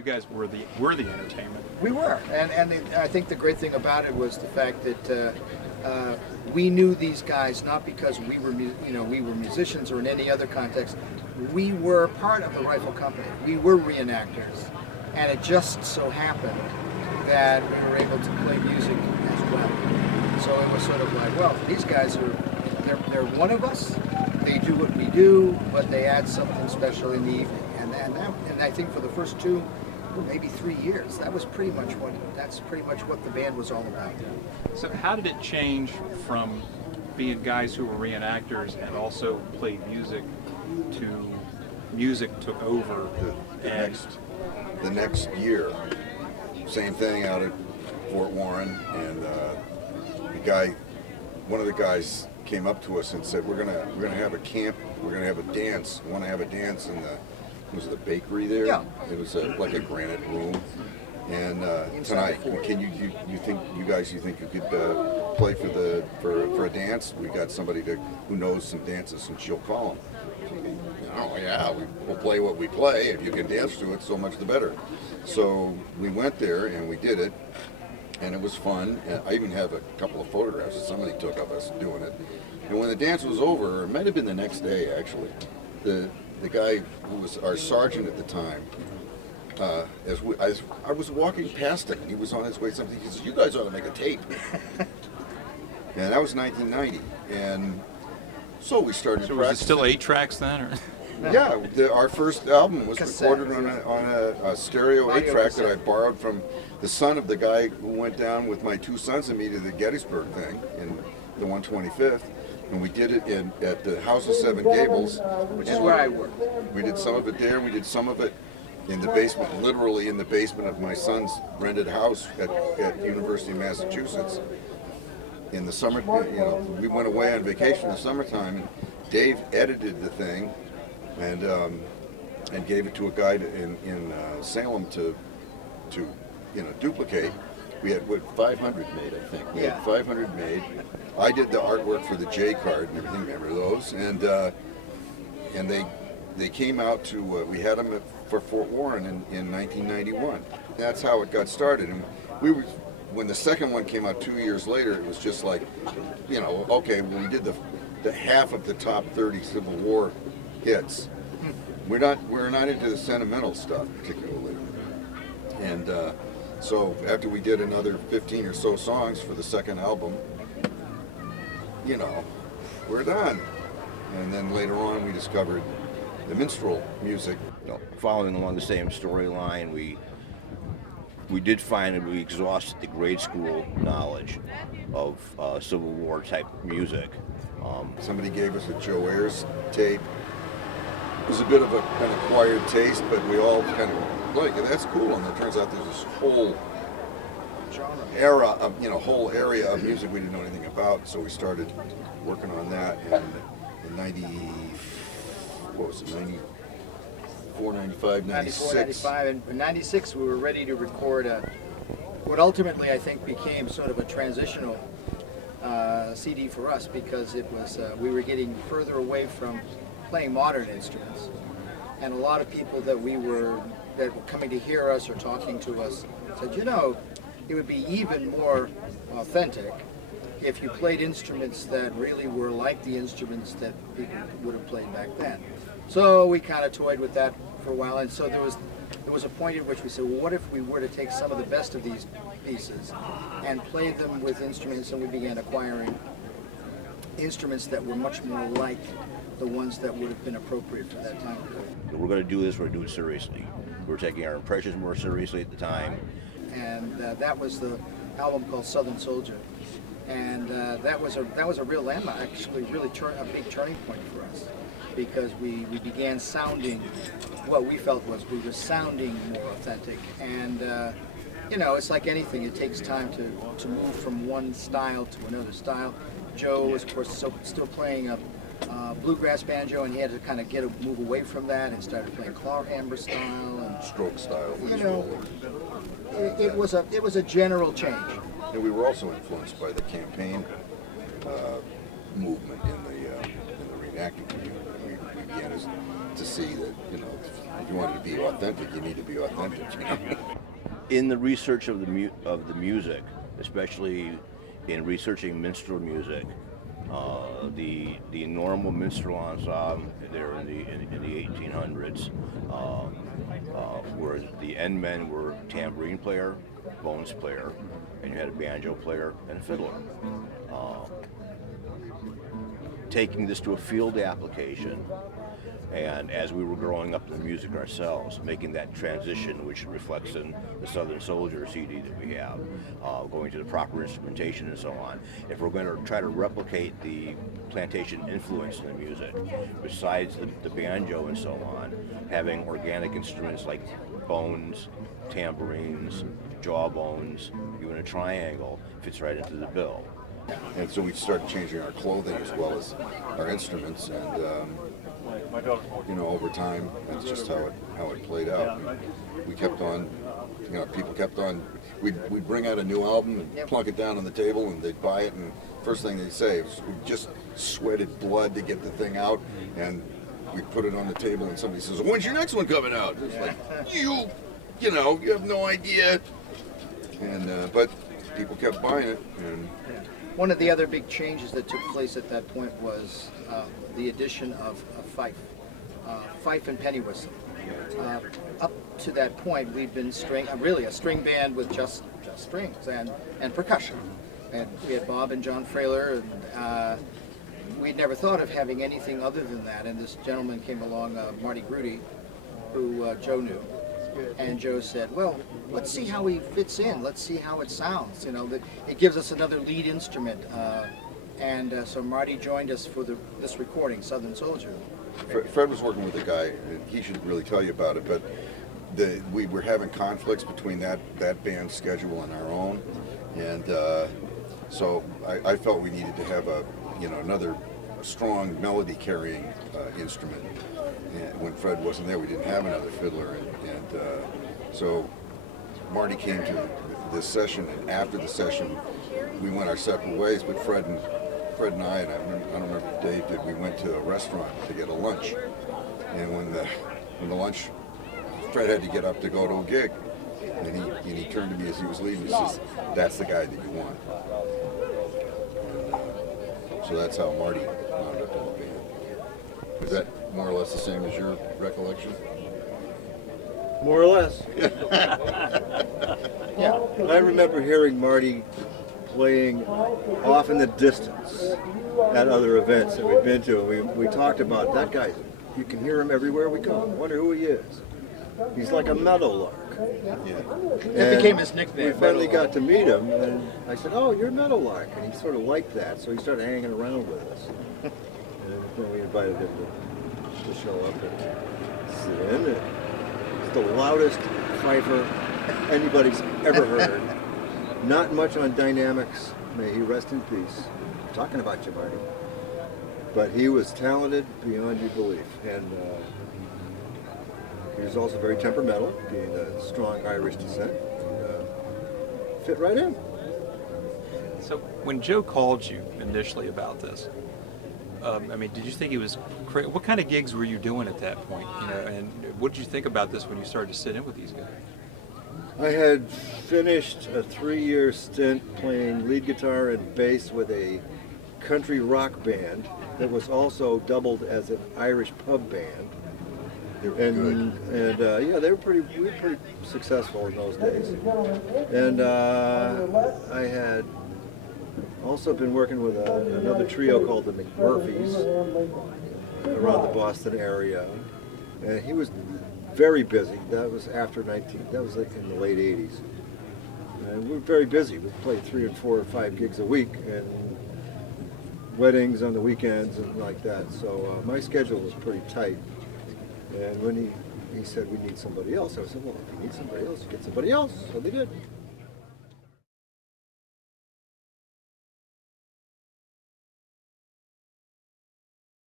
You guys were the entertainment. We were, and I think the great thing about it was the fact that we knew these guys not because we were musicians or in any other context. We were part of the rifle company. We were reenactors, and it just so happened that we were able to play music as well. So it was sort of like, well, these guys they're one of us. They do what we do, but they add something special in the evening. And I think for the first 2, maybe 3 years, that's pretty much what the band was all about. So how did it change from being guys who were reenactors and also played music to music took over? The next year, same thing out at Fort Warren, and one of the guys came up to us and said, "We're gonna have a camp. We're gonna have a dance. We want to have a dance in the bakery there? Yeah. It was like a granite room. And tonight, can you think you could play for a dance? We got somebody who knows some dances, and she'll call them." Oh yeah, we'll play what we play. If you can dance to it, so much the better. So we went there and we did it, and it was fun. And I even have a couple of photographs that somebody took of us doing it. And when the dance was over, it might have been the next day actually, the guy who was our sergeant at the time, I was walking past him, he was on his way to something, he says, "You guys ought to make a tape." And that was 1990, and so we started So was it still 8 tracks then? Or? Yeah, our first album was Cassette. recorded on a stereo 8-track that I borrowed from the son of the guy who went down with my 2 sons and me to the Gettysburg thing in the 125th. And we did it at the House of Seven Gables. Which is where I worked. We did some of it there. We did some of it in the basement, literally in the basement of my son's rented house at University of Massachusetts. In the summer, we went away on vacation in the summertime, and Dave edited the thing and gave it to a guy in Salem to duplicate. We had 500 made, I think. We had 500 made. I did the artwork for the J card and everything. Remember those? And they came out to. We had them for Fort Warren in 1991. That's how it got started. And when the second one came out 2 years later, it was just like, okay, when we did the half of the top 30 Civil War hits. We're not into the sentimental stuff particularly. And so after we did another 15 or so songs for the second album, we're done. And then later on we discovered the Minstrel music. Following along the same storyline, we did find that we exhausted the grade school knowledge of Civil War type music. Somebody gave us a Joe Ayers tape. It was a bit of an acquired taste, but we all kind of like it. That's cool. And it turns out there's this whole era of, whole area of music we didn't know anything about. So we started working on that in 94, 95, 96. 95, and in 96 we were ready to record what ultimately I think became sort of a transitional CD for us, because it was we were getting further away from playing modern instruments, and a lot of people that were coming to hear us or talking to us said, it would be even more authentic if you played instruments that really were like the instruments that people would have played back then. So we kind of toyed with that for a while, and so there was a point at which we said, well, what if we were to take some of the best of these pieces and play them with instruments, and we began acquiring instruments that were much more like the ones that would have been appropriate for that time period. If we're going to do this, we're going to do it seriously. We're taking our impressions more seriously at the time. And that was the album called Southern Soldier. And that was a real landmark, actually really a big turning point for us, because we began sounding what we felt we were sounding more authentic. And it's like anything, it takes time to move from one style to another style. Joe was, of course, still playing a bluegrass banjo, and he had to kind of move away from that and started playing clawhammer style and Stroke style. it was a general change. And we were also influenced by the campaign movement in the reenacting community. We began to see that, you know, if you wanted to be authentic, you need to be authentic. You know? In the research of the music, especially in researching minstrel music, the normal minstrel ensemble there in the 1800s, where the end men were tambourine player, bones player, and you had a banjo player and a fiddler. Taking this to a field application, and as we were growing up in the music ourselves, making that transition, which reflects in the Southern Soldier CD that we have, going to the proper instrumentation and so on. If we're going to try to replicate the plantation influence in the music, besides the banjo and so on, having organic instruments like bones, tambourines, jawbones, even a triangle fits right into the bill. And so we started changing our clothing as well as our instruments, and you know, over time, that's just how it played out. We kept on, you know, people kept on. We'd bring out a new album and plunk it down on the table, and they'd buy it, and first thing they'd say was, "We just sweated blood to get the thing out," and we put it on the table, and somebody says, "When's your next one coming out?" It's like, you know, you have no idea. And but people kept buying it. And one of the other big changes that took place at that point was the addition of fife, fife and penny whistle. Up to that point, we'd been really a string band with just strings and percussion. And we had Bob and John Frailer, and we'd never thought of having anything other than that. And this gentleman came along, Marty Grudy, who Joe knew. And Joe said, "Well, let's see how he fits in. Let's see how it sounds. You know, that it gives us another lead instrument." So Marty joined us for this recording, Southern Soldier. Fred was working with a guy, and he should really tell you about it, but we were having conflicts between that band's schedule and our own, and so I felt we needed to have another strong melody carrying instrument. And when Fred wasn't there, we didn't have another fiddler, and so Marty came to this session, and after the session, we went our separate ways. But Fred and I don't remember the date, that we went to a restaurant to get a lunch, and when the lunch, Fred had to get up to go to a gig, and he turned to me as he was leaving. He says, "That's the guy that you want." So that's how Marty wound up in the band. Is that more or less the same as your recollection? More or less. Yeah. I remember hearing Marty playing off in the distance at other events that we'd been to. We talked about that guy. You can hear him everywhere we go. I wonder who he is. He's like a Meadowlark. Yeah. It became his nickname. We finally Meadowlark. got to meet him, and I said, "Oh, you're Meadowlark," and he sort of liked that, so he started hanging around with us. And then we invited him to show up and sit in. He's the loudest fifer anybody's ever heard. Not much on dynamics. May he rest in peace. I'm talking about you, Marty. But he was talented beyond your belief, and he was also very temperamental, being a strong Irish descent, and fit right in. So when Joe called you initially about this, did you think he was crazy? What kind of gigs were you doing at that point? You know, and what did you think about this when you started to sit in with these guys? I had finished a 3-year stint playing lead guitar and bass with a country rock band that was also doubled as an Irish pub band. They were good. And we were pretty successful in those days. And I had also been working with another trio called the McMurphys around the Boston area. And he was very busy. That was that was like in the late 80s. And we were very busy. We played 3 and 4 or 5 gigs a week, and weddings on the weekends and like that. So my schedule was pretty tight. And when he said we need somebody else, I said, well, if you need somebody else, get somebody else. So they did.